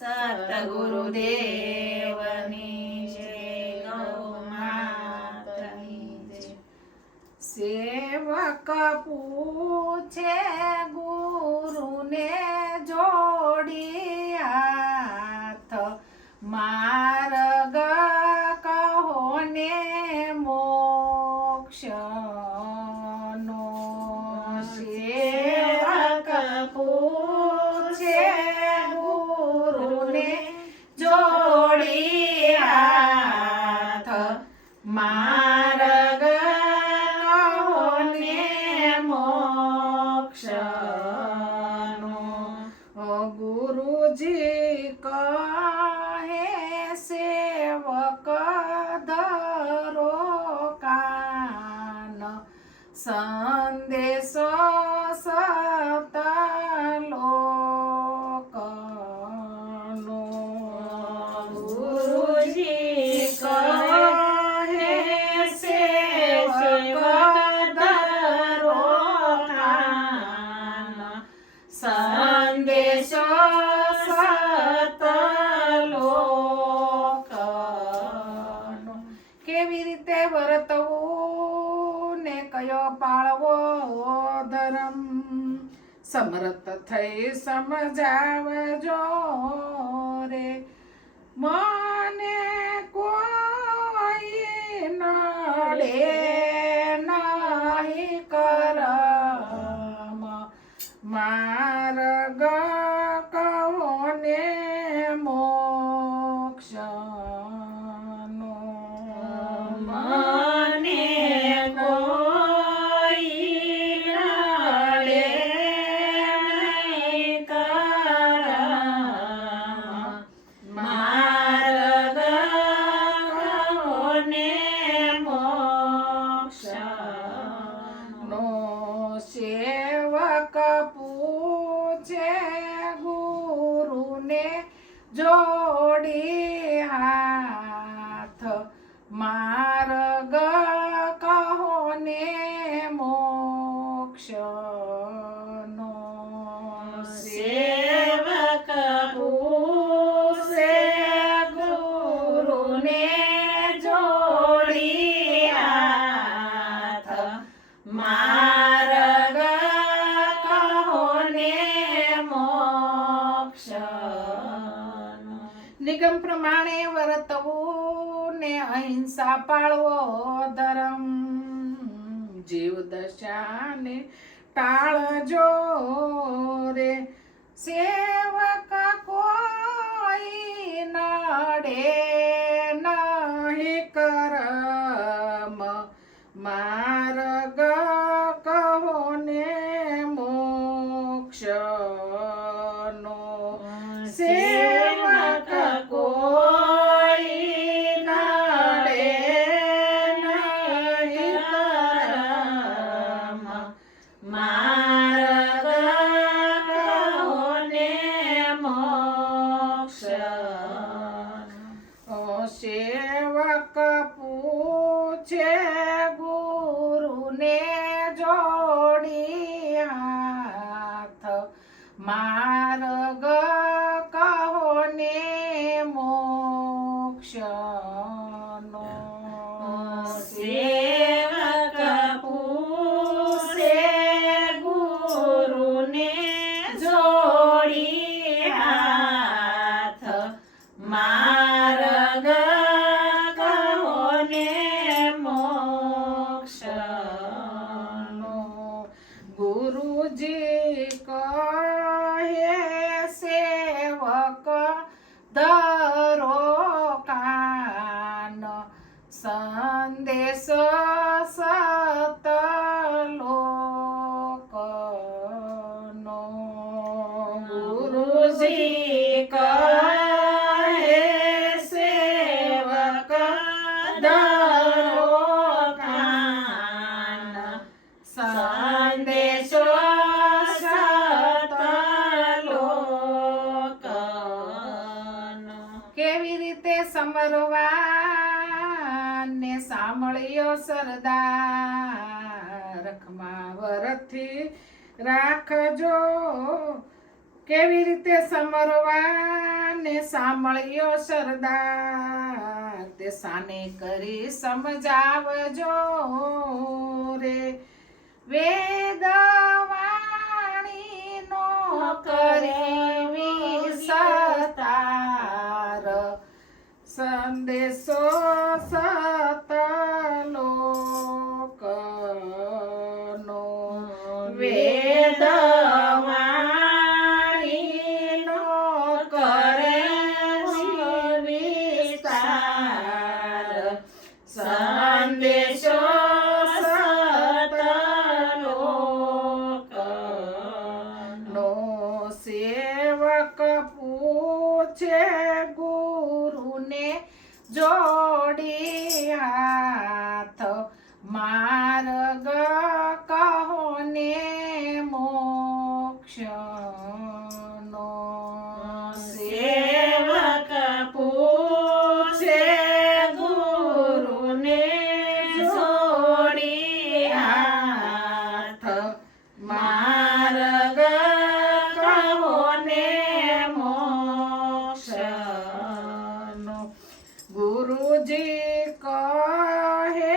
સતગુરુદેવની જય, ગૌ માતની જય. સેવક પૂછે ગુરુને જોડી હાથ, માર્ગ કહો ને મોક્ષનો. સેવક પૂછે ગુરુને જોડી હાથ, માર્ગ કહો ને મોક્ષનો. ગુરુજી કહે સેવક ધરો કાન, સંદેશો સતલોકનો. ગુરુજી કહે સેવક ધરો કાન, સંદેશો સતલોકનો. કેવી રીતે વર્તવું ને કયો પાળવો ધર્મ, સમર્થ થઈ સમજાવજો રે. મને કોઈ નડે નહીં કરમ, માર્ગ કહો ને મોક્ષનો. મને કોઈ નડે નહીં કરમ, માર્ગ કહો ને મોક્ષનો. સેવક પૂછે ગુરુને જોડી હાથ, માર્ગ કહો ને મોક્ષનો. સેવક પૂછે ગુરુને જોડી હાથ, માર્ગ કહો ને મોક્ષનો. નિગમ પ્રમાણે વર્તવું ને અહિંસા પાળવો ધર્મ, જીવ દશાને ટાળજો રે. સેવક કોઈ નડે નહીં કરમ, માર્ગ કહો ને મોક્ષનો. સેવક કોઈ નડે નહીં કરમ, માર્ગ કહો ને મોક્ષનો. સેવક પૂછે ગુરુને જોડી હાથ, માર્ગ કહો ને મોક્ષનો. સેવક પૂછે ગુરુને જોડી હાથ, માર્ગ કહો ને મોક્ષનો. ગુરુજી કહે સેવક ધરો કાન, સંદેશો સતલોકનો. ગુરુજી કહે સેવક ધરો કાન, સંદેશો સતલોકનો. કેવી રીતે સમરવા ને સાંભળ્યો સરદાર, રખમાવરથી રાખજો. કેવી રીતે સમરવા બંને સાંભળ્યો સરદાર તે સાને કરી સમજાવજો રે વેદ વાણીનો કરી વિસ્તાર સંદેશો સતલોકનો વેદ વાણીનો કરે વિસ્તાર સંદેશો સતલોકનો સેવક પૂછે ગુરુને જોડી હાથ માર્ગ કહો ને મોક્ષનો સેવક પૂછે ગુરુને જોડી હાથ માર્ગ કહો ને મોક્ષનો ગુરુજી કહે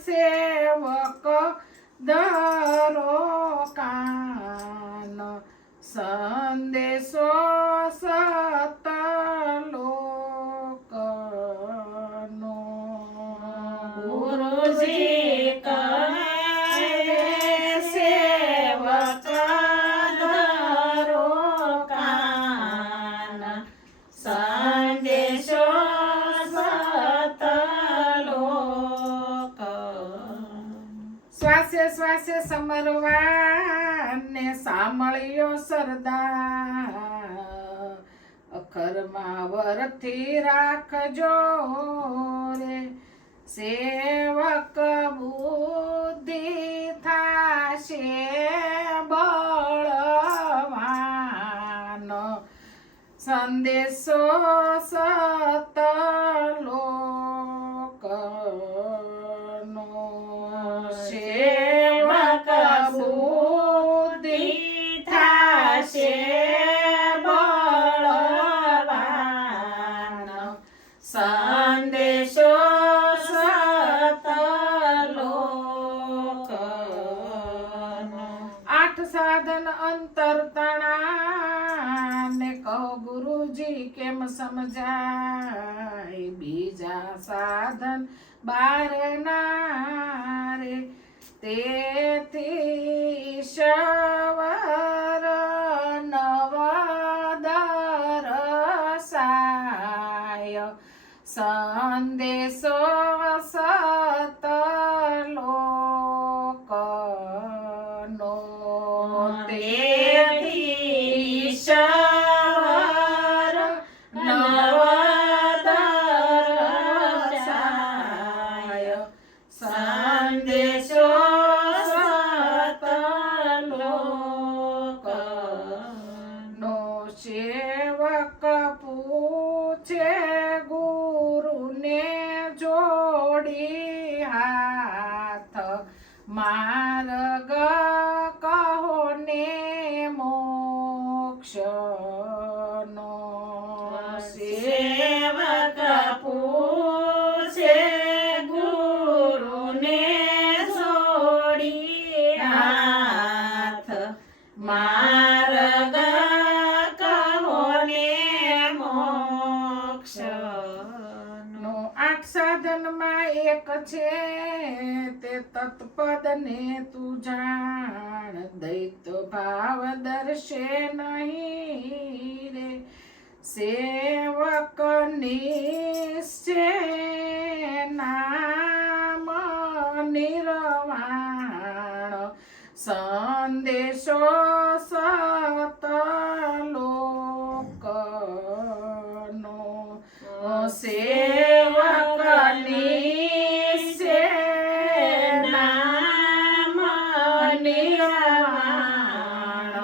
સેવક ધરો કાન સંદેશો સતલોકનો ગુરુજી કહે સેવક ધરો કાન સંદેશો શ્વાસે શ્વાસે સમરવા ને સાંભળ્યો સરદાર અખરમાં વરથી રાખજો રે સેવક બુદ્ધિ થાશે બળવાન સંદેશો સતલોકનો સેવક બુદ્ધિ થાશે બળવાન સંદેશો સતલોકનો આઠ સાધન અંતર તણા ને કહો ગુરુજી કેમ સમજાય બીજા સાધન બારના રે તેથી શવર નવદરસાય સંદેશો સતલોકનો તેથી શવર નવદરસાય સંદેશો સતલોકનો સેવક પૂછે ગુરુને જોડી હાથ માર્ગ કહો ને મોક્ષનો સેવક પૂછે ગુરુને જોડી હાથ માર્ગ કહો ને મોક્ષનો આઠ સાધનમાં એક છે તે તત્પદ ને તું જાણ દૈત ભાવ દર્શે નહીં રે સેવક નિશ્ચય નામ નિર્વાણ સંદેશો સતલોકનો સેવક નિશ્ચય નામ નિર્વાણ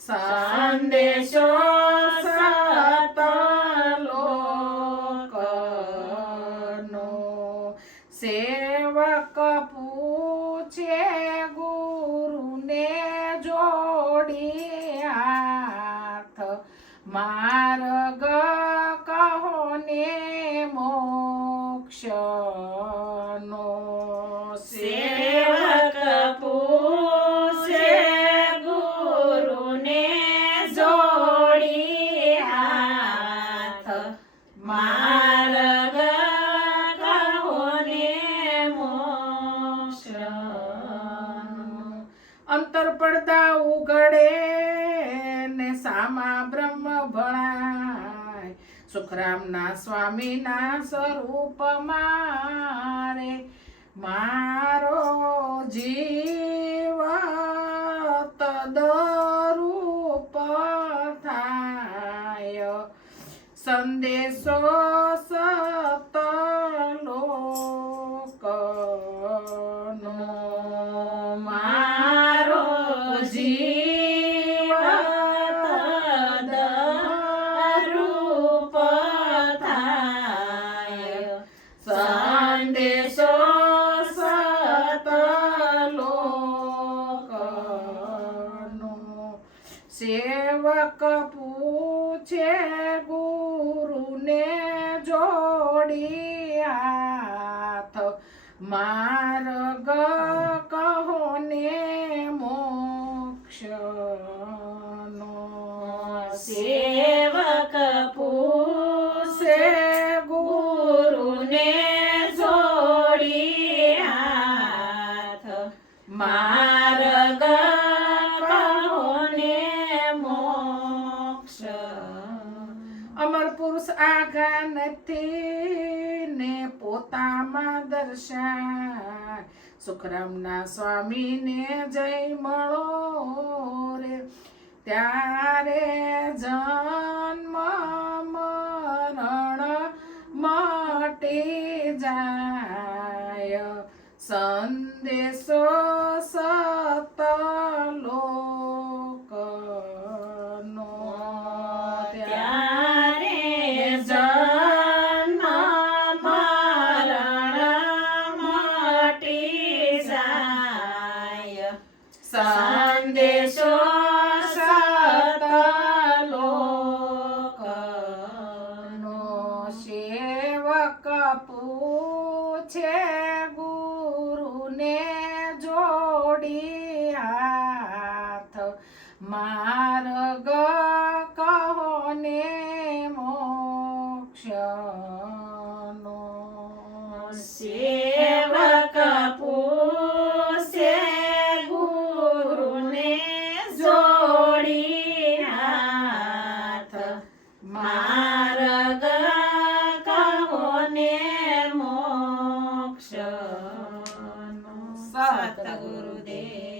સંદેશો સતલોકનો સેવક પૂછે ગુરુને જોડી હાથ માર્ગ સુખરામના સ્વામીના સ્વરૂપમાં રે મારો જીવ તદરૂપ થાય સંદેશો સતલોકનો મારો જીવ તદરૂપ થાય સંદેશો સતલોકનો સેવક પૂછે ગુરુને જોડી હાથ માર્ગ કહો ને મોક્ષનો સેવક પૂછે ગુરુને જોડી હાથ માર્ગ અમર પુરુષ આગા નથી ને પોતામાં દર્શાય સુખરામના સ્વામીને જય મળો રે ત્યારે જન્મ મરણ મટી જાય સંદેશો સતલોકનો સંદેશો સતલોકનો સેવક પૂછે ગુરુને જોડી હાથ માર્ગ કહો ને મોક્ષનો સેવક પૂછે માર્ગ કહો ને મોક્ષનો સતગુરુદેવ